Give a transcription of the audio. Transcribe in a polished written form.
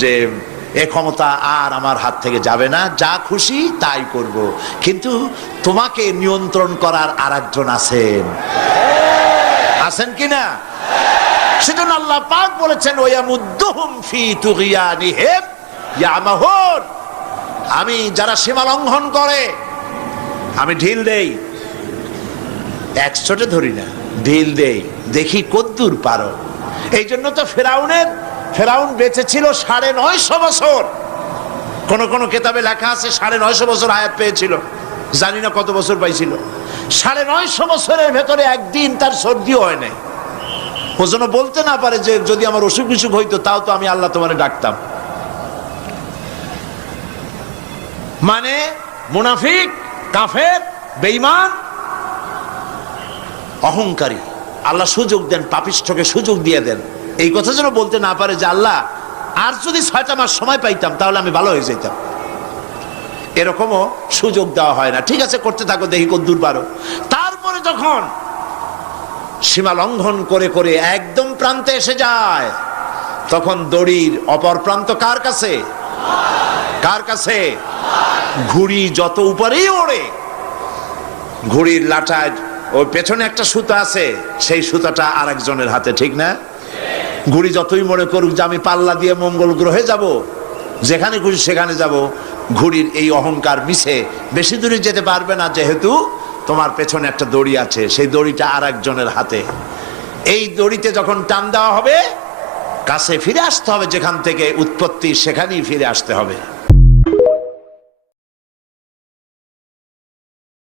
যে এ ক্ষমতা আর আমার হাত থেকে যাবে না, যা খুশি তাই করব, কিন্তু তোমাকে নিয়ন্ত্রণ করার আরেকজন আছেন কিনা? সেজন্য আল্লাহ পাক বলেছেন ওয়ামুদ্দুহুম ফি তুগয়ানিহিম ইয়ামাহুন, আমি যারা সীমা লঙ্ঘন করে আমি ঢিল দেই, একশোটে ধরি না, ঢিল দেই, দেখি কদ্দূর পারো। এই জন্য তো ফেরাউন বেঁচে ছিল ৯৫০ বছর। কোন কোন কেতাবে লেখা আছে ৯৫০ বছর হায়াত পেয়েছিল, জানি না কত বছর পাইছিল। ৯৫০ বছরের ভেতরে একদিন তার সর্দিও হয় নাই। ও যেন বলতে না পারে যে যদি আমার অসুখ বিসুখ হইতো তাও তো আমি আল্লাহ তোমারে ডাকতাম। মানে মুনাফিক, কাফের, বেঈমান, অহংকারী, আল্লাহ সুযোগ দেন, পাপিষ্ঠকে সুযোগ দিয়ে দেন। এই কথা যেন বলতে না পারে যে আল্লাহ আর যদি ৬টা মাস সময় পাইতাম তাহলে আমি ভালো হয়ে যেতাম। এরকমও সুযোগ দেওয়া হয় না। ঠিক আছে, করতে থাকো, দেখি কদ্দূর পারো। তারপরে যখন সীমা লঙ্ঘন করে করে একদম প্রান্তে এসে যায়, তখন দড়ির অপর প্রান্ত কার কাছে? কার কাছে? ঘুড়ি যত উপরেই ওড়ে, ঘুড়ির লাটায় ওই পেছনে একটা সুতা আছে, সেই সুতাটা আরেকজনের হাতে, ঠিক না? ঘুড়ি যতই মনে করুক যে আমি পাল্লা দিয়ে মঙ্গল গ্রহে যাব, যেখানে খুশি সেখানে যাব, ঘুড়ির এই অহংকার মিশে বেশি দূরে যেতে পারবে না, যেহেতু তোমার পেছনে একটা দড়ি আছে, সেই দড়িটা আরেকজনের হাতে। এই দড়িতে যখন টান দেওয়া হবে, কাছে ফিরে আসতে হবে, যেখান থেকে উৎপত্তি সেখানেই ফিরে আসতে হবে।